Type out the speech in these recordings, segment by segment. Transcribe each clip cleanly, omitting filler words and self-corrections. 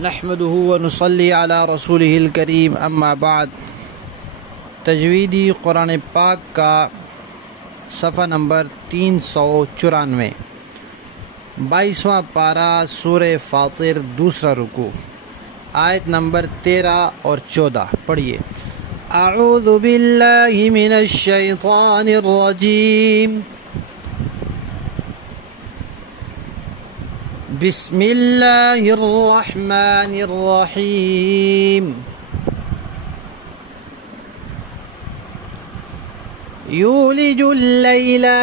नहमदुहु व नुसल्ली अला रसूलिहिल करीम अम्मा बाद। तजवीदी कुरान पाक का सफ़ा नंबर 394, 22वां पारा सूरह फातिर, दूसरा रुकू, आयत नंबर 13 और 14 पढ़िए। अऊज़ु बिल्लाहि मिनश शैतानिर रजीम, बिस्मिल्लाहिर रहमानिर रहीम। यूलिजुल लैला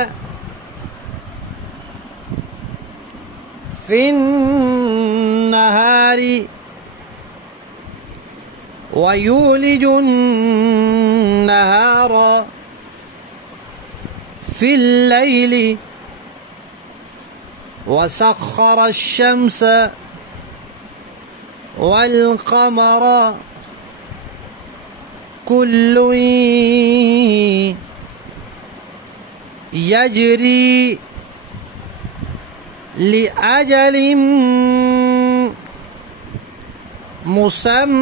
फिन नहारी व यूलिजुन नहारा फिल लैली वसख्खर अश-शम्स वल क़मर कुल्लुन यजरी लिअजलिन मुसम्मा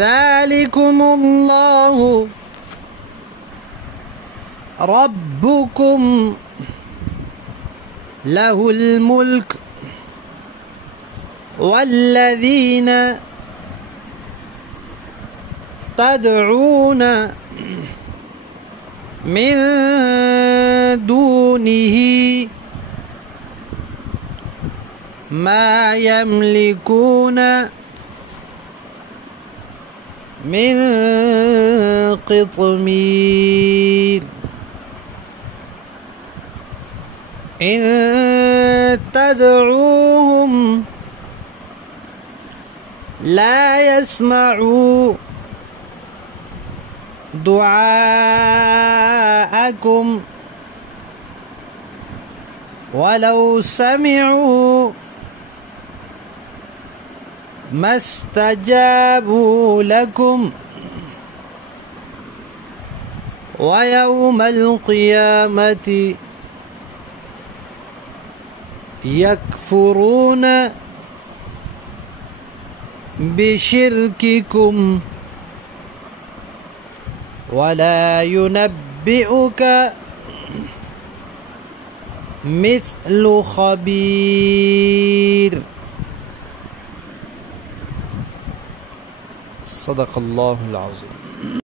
ज़ालिकुमुल्लाहु रब्बुकुम लहुल मुल्क वल्लज़ीन तदऊन मिन दूनिही मा यमलिकून मिन क़ित्मीर। इन तदऊहुम ला यस्मऊ दुआअकुम वलौ समिअू मस्तजाबू लकुम व यौमल क़ियामति यकफुरून बिशिर्किकुम वला युनब्बिउक मिथलु खबीर। सदक़ल्लाहुल अज़ीम।